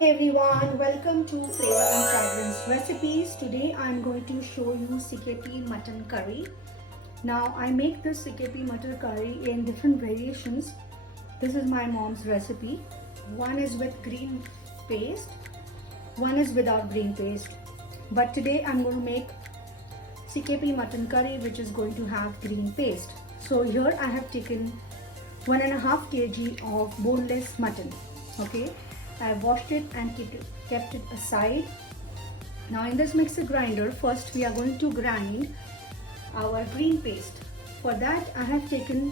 Hey everyone, welcome to Flavours and Fragrance Recipes. Today I'm going to show you CKP Mutton Curry. Now I make this CKP Mutton Curry in different variations. This is my mom's recipe. One is with green paste, one is without green paste. But today I'm going to make CKP Mutton Curry which is going to have green paste. So here I have taken 1.5 kg of boneless mutton. Okay. I washed it and kept it aside. Now in this mixer grinder, first we are going to grind our green paste. For that I have taken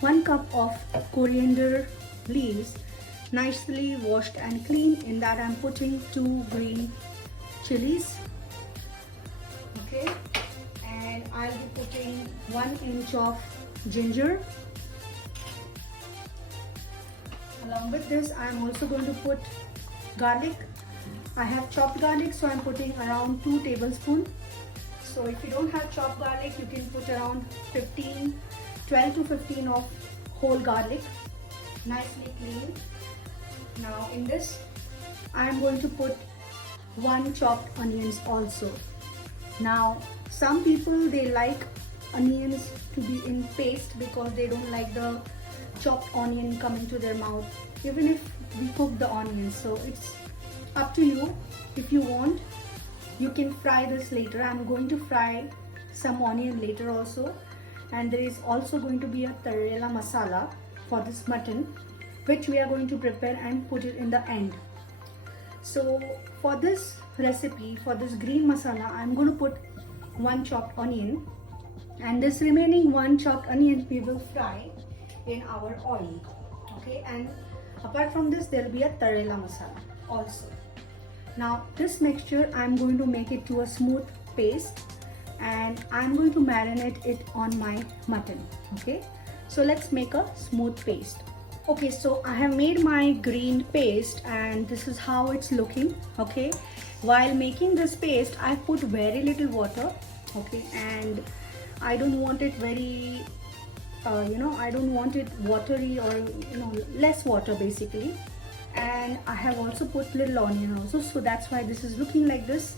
1 cup of coriander leaves, nicely washed and clean. In that I am putting 2 green chillies. Okay, and I'll be putting 1 inch of ginger. Along with this, I am also going to put garlic. I have chopped garlic, so I am putting around 2 tablespoons. So if you don't have chopped garlic, you can put around 12 to 15 of whole garlic, nicely clean. Now in this, I am going to put 1 chopped onions also. Now some people, they like onions to be in paste because they don't like the chopped onion coming to their mouth even if we cook the onions. So it's up to you. If you want, you can fry this later. I'm going to fry some onion later also, and there is also going to be a tarella masala for this mutton which we are going to prepare and put it in the end. So for this recipe, for this green masala, I'm going to put 1 chopped onion, and this remaining 1 chopped onion we will fry in our oil. Okay, and apart from this there will be a tarella masala also. Now this mixture I'm going to make it to a smooth paste, and I'm going to marinate it on my mutton. Okay, so let's make a smooth paste. Okay, so I have made my green paste and this is how it's looking. Okay, while making this paste I put very little water. Okay, and I don't want it very I don't want it watery, or less water basically. And I have also put little onion also, so that's why this is looking like this.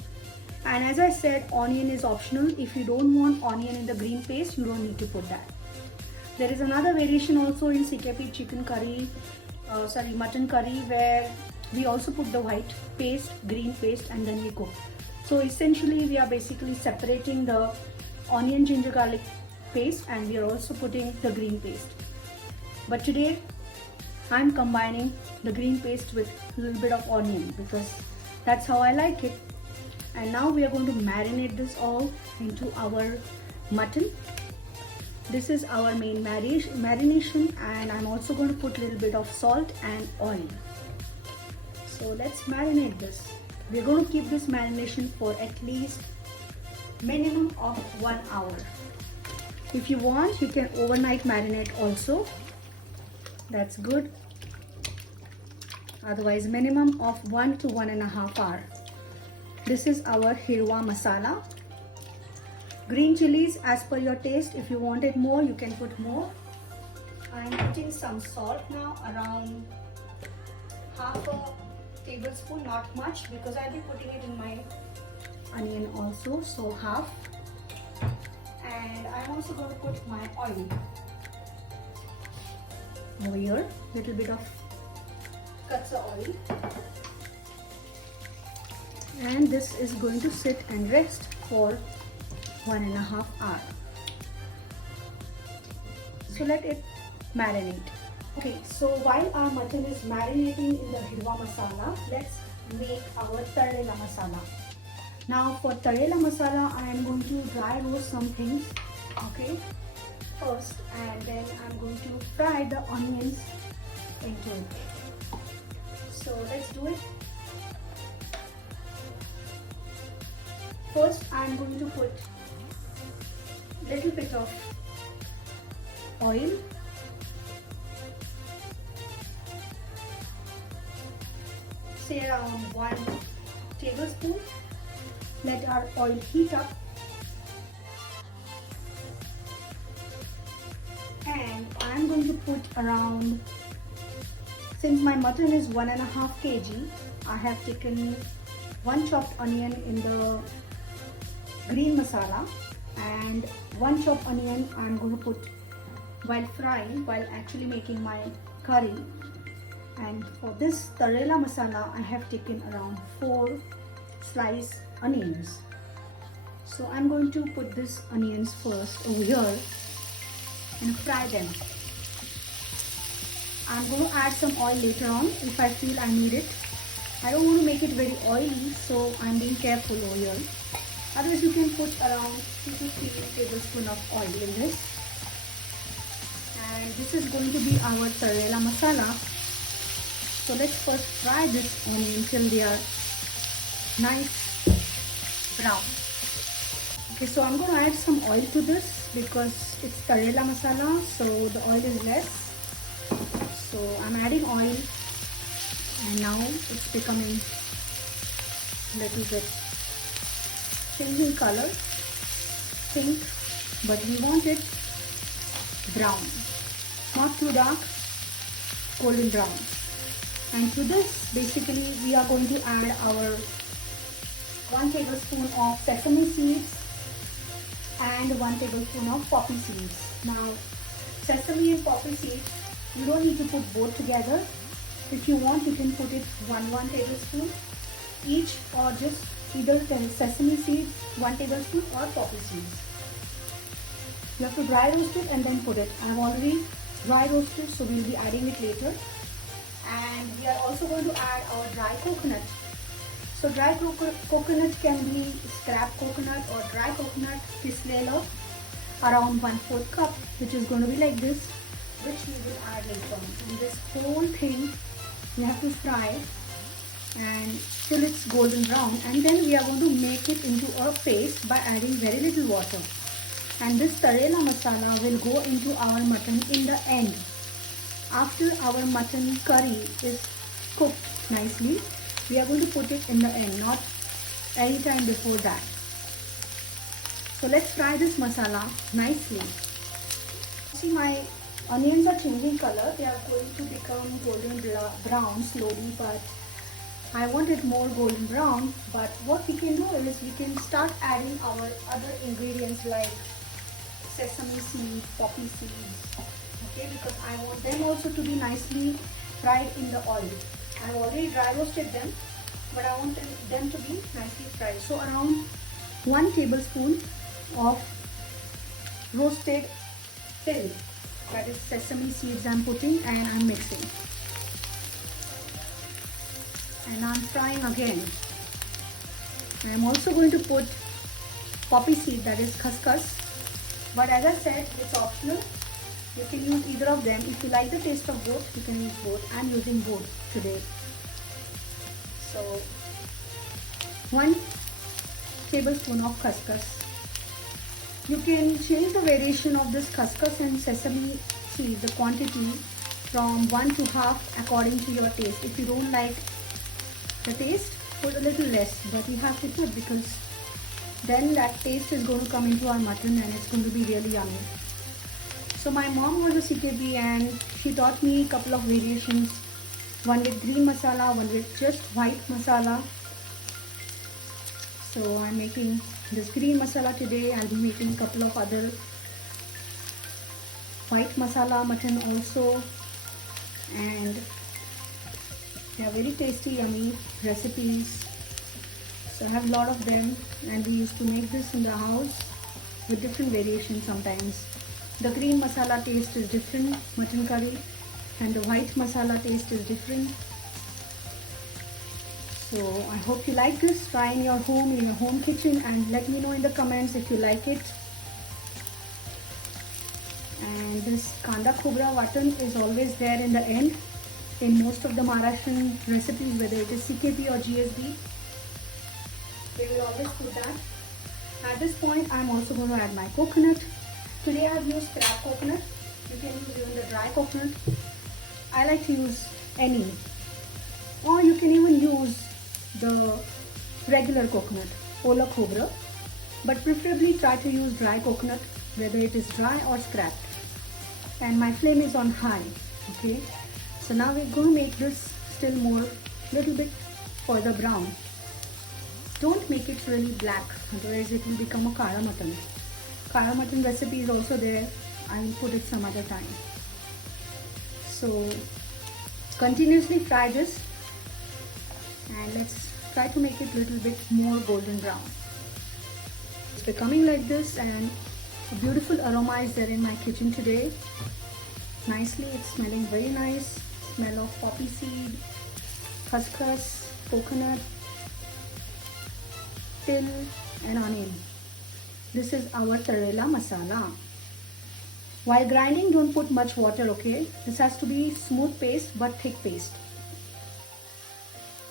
And as I said, onion is optional. If you don't want onion in the green paste, you don't need to put that. There is another variation also in CKP chicken curry, mutton curry, where we also put the white paste, green paste, and then we cook. So essentially we are basically separating the onion, ginger, garlic paste, and we are also putting the green paste. But today I'm combining the green paste with a little bit of onion because that's how I like it. And now we are going to marinate this all into our mutton. This is our main marination, and I'm also going to put a little bit of salt and oil. So let's marinate this. We're going to keep this marination for at least minimum of 1 hour. If you want, you can overnight marinate also. That's good. Otherwise, minimum of 1 to 1.5 hours. This is our hirwa masala. Green chilies as per your taste. If you want it more, you can put more. I'm putting some salt now, around half a tablespoon, not much because I'll be putting it in my onion also. So half. And I'm also going to put my oil over here, little bit of katsa oil, and this is going to sit and rest for 1.5 hours. So let it marinate. Okay, so while our mutton is marinating in the hirwa masala, let's make our tarella masala. Now for tarella masala, I am going to dry roast some things, okay, first, and then I'm going to fry the onions into it. So let's do it. First, I'm going to put little bit of oil, say around 1 tablespoon. Let our oil heat up, and I'm going to put around, since my mutton is 1.5 kg, I have taken one chopped onion in the green masala and one chopped onion I'm going to put while frying, while actually making my curry. And for this tarella masala, I have taken around 4 sliced onions. So I'm going to put these onions first over here and fry them. I'm going to add some oil later on if I feel I need it. I don't want to make it very oily, so I'm being careful over here. Otherwise, you can put around 2 to 3 tablespoons of oil in this. And this is going to be our tarella masala. So let's first fry this onion till they are nice brown. Okay, so I'm going to add some oil to this because it's tarella masala, so the oil is less. So I'm adding oil, and now it's becoming a little bit changing color, pink, but we want it brown, not too dark, golden brown. And to this, basically, we are going to add our 1 tablespoon of sesame seeds and 1 tablespoon of poppy seeds. Now, sesame and poppy seeds, you don't need to put both together. If you want, you can put it 1 tablespoon each, or just either sesame seeds 1 tablespoon or poppy seeds. You have to dry roast it and then put it. I've already dry roasted, so we'll be adding it later. And we are also going to add our dry coconut. So dry coconut can be scrap coconut or dry coconut, pislela, around 1/4 cup, which is going to be like this, which we will add later on. And this whole thing we have to fry and till it's golden brown, and then we are going to make it into a paste by adding very little water. And this tarella masala will go into our mutton in the end, after our mutton curry is cooked nicely. We are going to put it in the end, not any time before that. So let's fry this masala nicely. See, my onions are changing color. They are going to become golden brown slowly, but I want it more golden brown. But what we can do is we can start adding our other ingredients like sesame seeds, poppy seeds, okay, because I want them also to be nicely fried in the oil. I've already dry roasted them, but I want them to be nicely fried. So around 1 tablespoon of roasted till, that is sesame seeds I'm putting, and I'm mixing. And I'm frying again. And I'm also going to put poppy seed, that is khaskhas. But as I said, it's optional. You can use either of them. If you like the taste of both, you can use both. I'm using both today. So 1 tablespoon of khaskhas. You can change the variation of this khaskhas and sesame seeds, the quantity from 1 to half according to your taste. If you don't like the taste, put a little less, but you have to put, because then that taste is going to come into our mutton and it's going to be really yummy. So my mom was a CKP and she taught me a couple of variations, one with green masala, one with just white masala. So I'm making this green masala today. I'll be making a couple of other white masala mutton also, and they are very tasty, yummy recipes. So I have a lot of them, and we used to make this in the house with different variations sometimes. The green masala taste is different, mutton curry, and the white masala taste is different. So I hope you like this. Try in your home kitchen, and let me know in the comments if you like it. And this kanda khobra mutton is always there in the end in most of the Maharashtrian recipes, whether it is CKP or GSB. They will always put that. At this point, I'm also going to add my coconut. Today I have used scrap coconut. You can use even the dry coconut. I like to use any. Or you can even use the regular coconut, ola khobra. But preferably try to use dry coconut, whether it is dry or scrapped. And my flame is on high. Okay. So now we're going to make this still more, little bit further brown. Don't make it really black, otherwise it will become a kara mutton. Kara mutton recipe is also there. I will put it some other time. So continuously fry this and let's try to make it a little bit more golden brown. It's becoming like this and a beautiful aroma is there in my kitchen today. Nicely, it's smelling very nice. Smell of poppy seed, khaskhas, coconut, till and onion. This is our tarella masala. While grinding, don't put much water, okay? This has to be smooth paste but thick paste.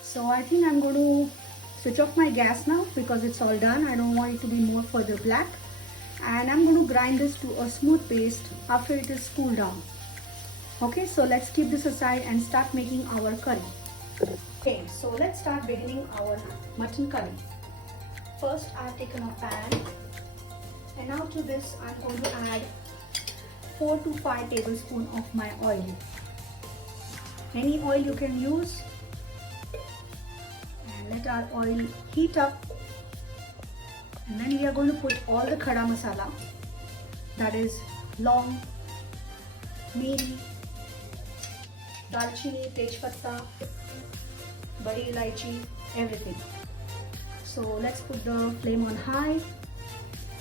So I think I'm going to switch off my gas now because it's all done. I don't want it to be more further black. And I'm going to grind this to a smooth paste after it is cooled down. Okay, so let's keep this aside and start making our curry. Okay, so let's start beginning our mutton curry. First, I've taken a pan and now to this I'm going to add 4 to 5 tablespoons of my oil. Any oil you can use. And let our oil heat up. And then we are going to put all the khada masala. That is laung, miri, dalchini, tejpatta, badi ilaichi, everything. So let's put the flame on high.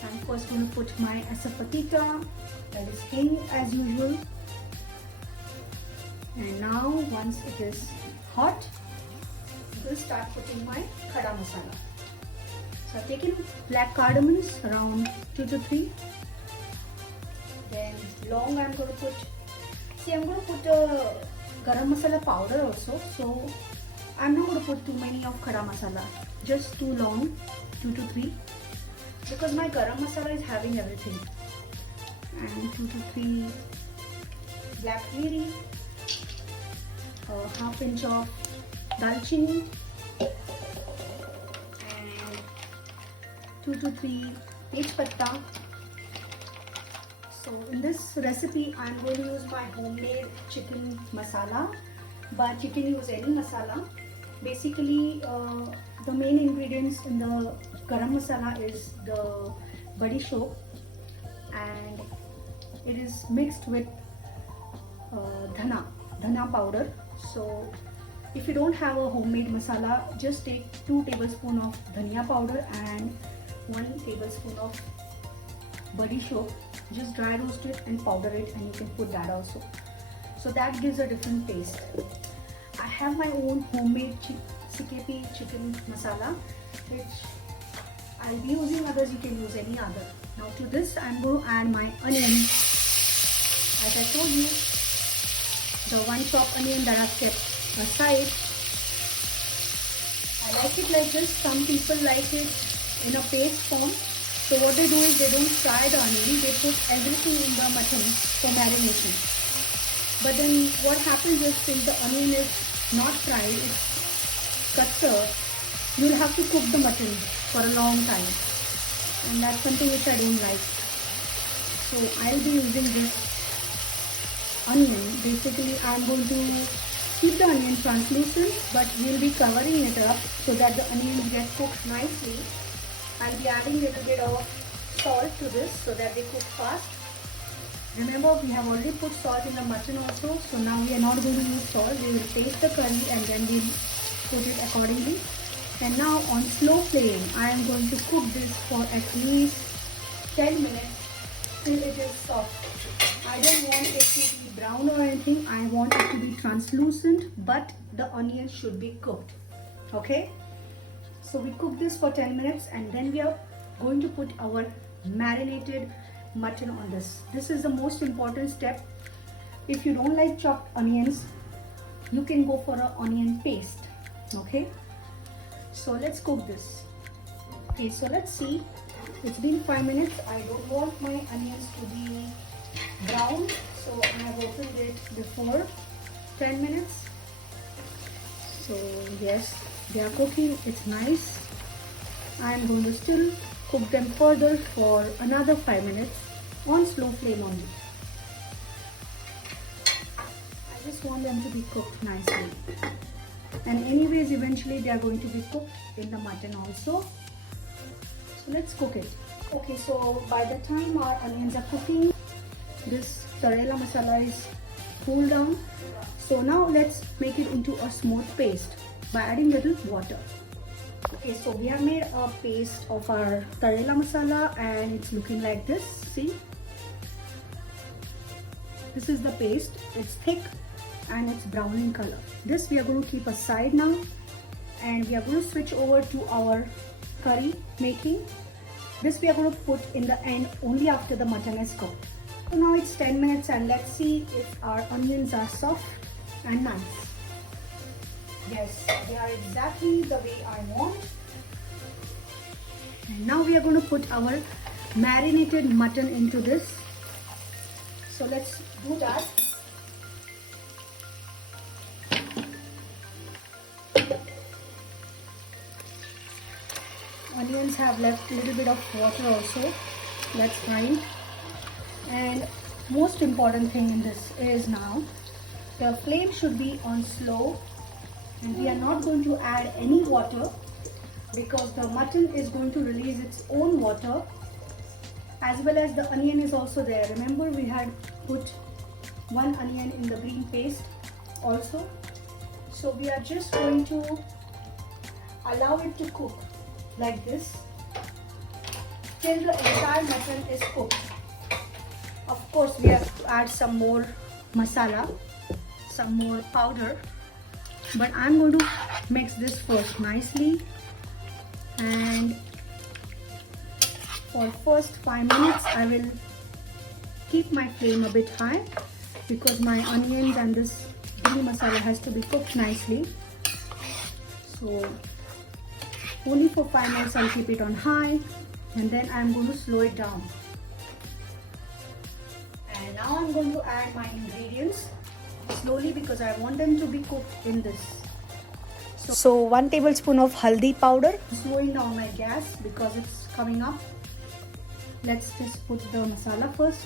I'm first going to put my asafoetida, that is hing as usual. And now once it is hot, I will start putting my khada masala. So I've taken black cardamoms around 2 to 3. Then laung I'm going to put. See, I'm going to put garam masala powder also. So I'm not going to put too many of khada masala. Just 2 laung, 2 to 3. Because my garam masala is having everything. And 2 to 3 black miri. Half inch of dalchini. And 2 to 3 tejpatta. So in this recipe, I'm going to use my homemade chicken masala, but you can use any masala. Basically, the main ingredients in the garam masala is the badi shop, and it is mixed with dhana powder. So if you don't have a homemade masala, just take 2 tablespoons of dhania powder and 1 tablespoon of badi shop. Just dry roast it and powder it, and you can put that also. So that gives a different taste. I have my own homemade CKP chicken masala, which I'll be using. Others you can use any other. Now to this I'm going to add my onion. As I told you, the 1 chopped onion that I've kept aside. I like it like this. Some people like it in a paste form. So what they do is they don't fry the onion, they put everything in the mutton for marination. But then what happens is, since the onion is not fried, it's cutter, you'll have to cook the mutton for a long time. And that's something which I don't like. So I'll be using this onion. Basically I'm going to keep the onion translucent, but we'll be covering it up so that the onion gets cooked nicely. I'll be adding a little bit of salt to this so that they cook fast. Remember, we have already put salt in the mutton also, so now we are not going to use salt. We will taste the curry and then we'll put it accordingly. And now on slow flame, I am going to cook this for at least 10 minutes till it is soft. I don't want it to be brown or anything. I want it to be translucent, but the onion should be cooked. Okay? So we cook this for 10 minutes and then we are going to put our marinated mutton on this. This is the most important step. If you don't like chopped onions, you can go for an onion paste. Okay? So let's cook this. Okay, so let's see. It's been 5 minutes. I don't want my onions to be brown. So I have opened it before 10 minutes. So yes, they are cooking. It's nice. I am going to still cook them further for another 5 minutes on slow flame only. I just want them to be cooked nicely. and anyways eventually they are going to be cooked in the mutton also. So let's cook it. Okay, so by the time our onions are cooking, this tarella masala is cooled down. So now let's make it into a smooth paste by adding little water. Okay, so we have made a paste of our tarella masala and it's looking like this. See, this is the paste. It's thick and it's brown in color. This we are going to keep aside now, and we are going to switch over to our curry making. This we are going to put in the end only after the mutton is cooked. So now it's 10 minutes and let's see if our onions are soft and nice. Yes, they are exactly the way I want. And now we are going to put our marinated mutton into this. So let's do that. Onions have left a little bit of water also. That's fine. And most important thing in this is now the flame should be on slow, and we are not going to add any water because the mutton is going to release its own water, as well as the onion is also there. Remember, we had put one onion in the green paste also. So we are just going to allow it to cook like this till the entire mutton is cooked. Of course, we have to add some more masala, some more powder, but I'm going to mix this first nicely, and for first 5 minutes I will keep my flame a bit high because my onions and this chilli masala has to be cooked nicely. So only for 5 minutes I'll keep it on high, and then I'm going to slow it down. And now I'm going to add my ingredients slowly because I want them to be cooked in this. So 1 tablespoon of haldi powder. Slowing down my gas because it's coming up. Let's just put the masala first.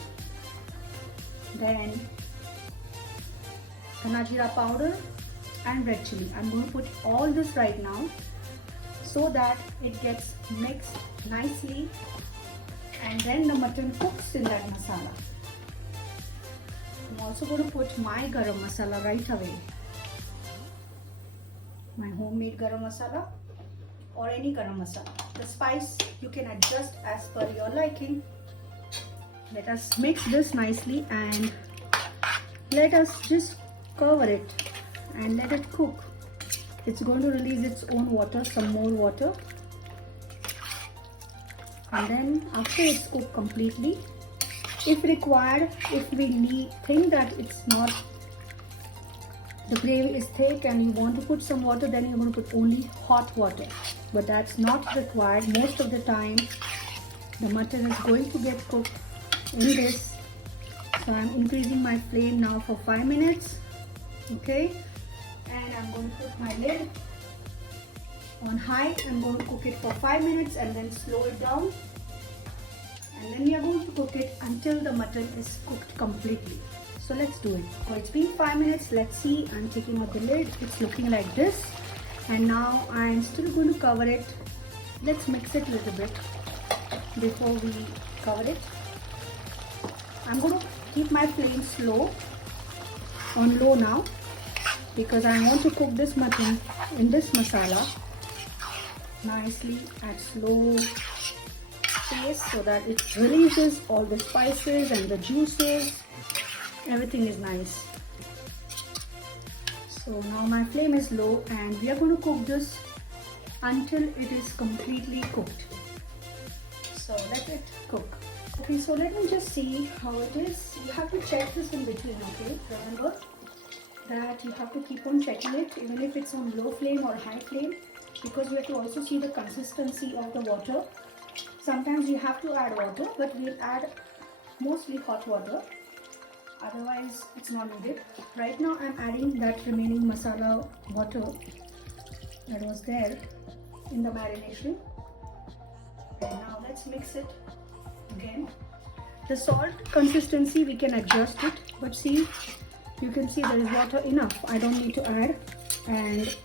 Then dhana jeera powder and red chilli. I'm going to put all this right now so that it gets mixed nicely, and then the mutton cooks in that masala. I'm also going to put my garam masala right away. My homemade garam masala or any garam masala. The spice you can adjust as per your liking. Let us mix this nicely and let us just cover it and let it cook. It's going to release its own water, some more water. And then after it's cooked completely, if required, if we think that it's not, the gravy is thick and you want to put some water, then you're going to put only hot water. But that's not required. Most of the time the mutton is going to get cooked in this. So I'm increasing my flame now for 5 minutes. Okay, and I'm going to put my lid on high. I'm going to cook it for 5 minutes and then slow it down. And then we are going to cook it until the mutton is cooked completely. So let's do it. So it's been 5 minutes. Let's see. I'm taking out the lid. It's looking like this. And now I'm still going to cover it. Let's mix it a little bit before we cover it. I'm going to keep my flame slow, on low now, because I want to cook this mutton in this masala nicely at slow pace so that it releases all the spices and the juices. Everything is nice. So now my flame is low and we are going to cook this until it is completely cooked. So let it cook. Okay, so let me just see how it is. You have to check this in between, okay? Remember that you have to keep on checking it even if it's on low flame or high flame, because you have to also see the consistency of the water. Sometimes you have to add water, but we'll add mostly hot water. Otherwise, it's not needed. Right now, I'm adding that remaining masala water that was there in the marination. And now let's mix it again. The salt consistency, we can adjust it. But see, you can see there is water enough. I don't need to add. and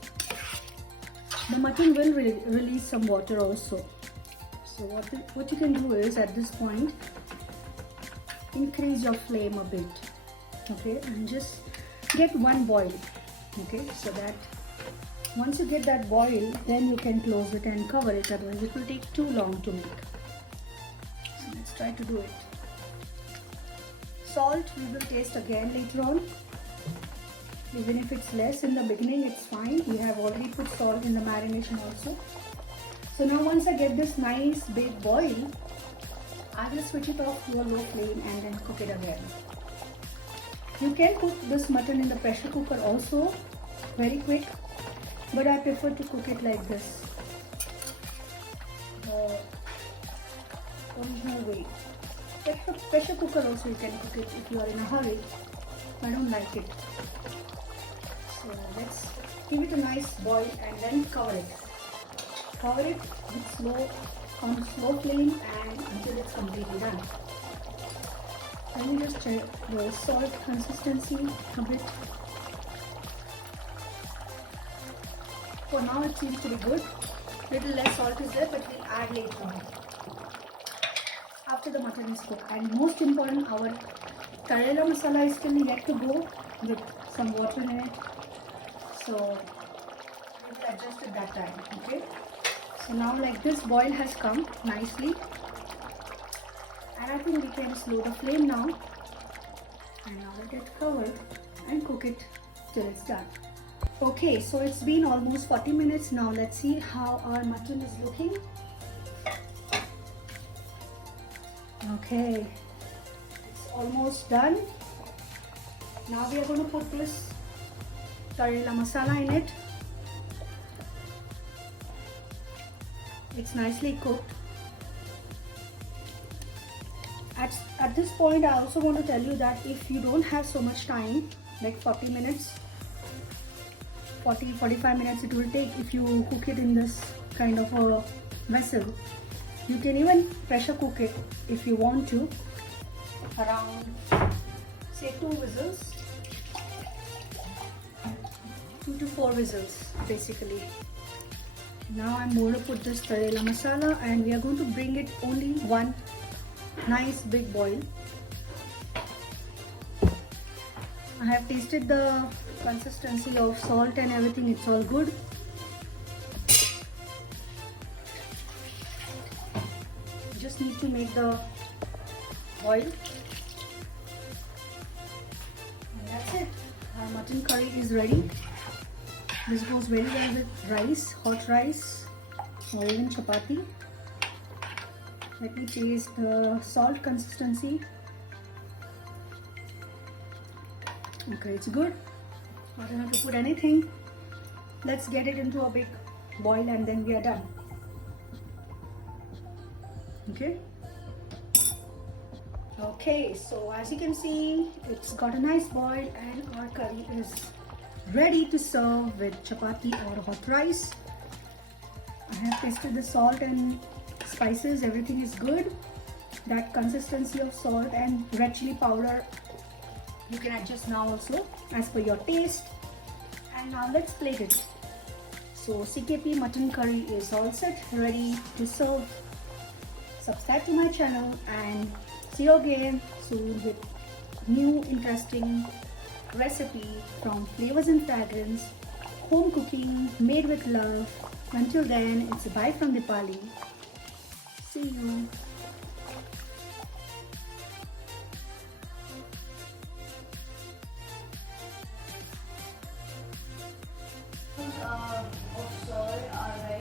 the mutton will release some water also. So what you can do is, at this point, increase your flame a bit, okay, and just get one boil, okay, so that once you get that boil, then you can close it and cover it, otherwise it will take too long to make. So let's try to do it. Salt we will taste again later on. Even if it's less in the beginning, it's fine. We have already put salt in the marination also. So now once I get this nice big boil, I will switch it off to a low flame and then cook it again. You can cook this mutton in the pressure cooker also, very quick, but I prefer to cook it like this, the original way. Pressure cooker also you can cook it if you are in a hurry. I don't like it. So let's give it a nice boil and then cover it. Cover it with on slow flame and until it's completely done. Let me just check the salt consistency a bit. For now it seems to be good. Little less salt is there, but we'll add later on after the mutton is cooked. And most important, our tarella masala is still yet to go with some water in it. So we will adjust at that time, okay? So now like this boil has come nicely. And I think we can slow the flame now. And now we'll get covered and cook it till it's done. Okay, so it's been almost 40 minutes now. Let's see how our mutton is looking. Okay, it's almost done. Now we are going to put this tarella masala in it. It's nicely cooked. At this point, I also want to tell you that if you don't have so much time, like 40 minutes, 40-45 minutes it will take if you cook it in this kind of a vessel. You can even pressure cook it if you want to, around say 2 whistles, 2 to 4 whistles basically. Now I'm going to put this tarella masala and we are going to bring it only one nice big boil. I have tasted the consistency of salt and everything, it's all good. Just need to make the boil. And that's it. Our mutton curry is ready. This goes very well with rice, hot rice or even chapati. Let me taste the salt consistency. Okay, it's good. I don't have to put anything. Let's get it into a big boil and then we are done. Okay. Okay, so as you can see, it's got a nice boil and our curry is ready to serve with chapati or hot rice. I have tasted the salt and spices, everything is good. That consistency of salt and red chilli powder you can adjust now also as per your taste. And now let's plate it. So CKP Mutton Curry is all set, ready to serve. Subscribe to my channel and see you again soon with new interesting recipe from Flavours and Fragrance, home cooking made with love. Until then, it's a bye from Deepali. See you.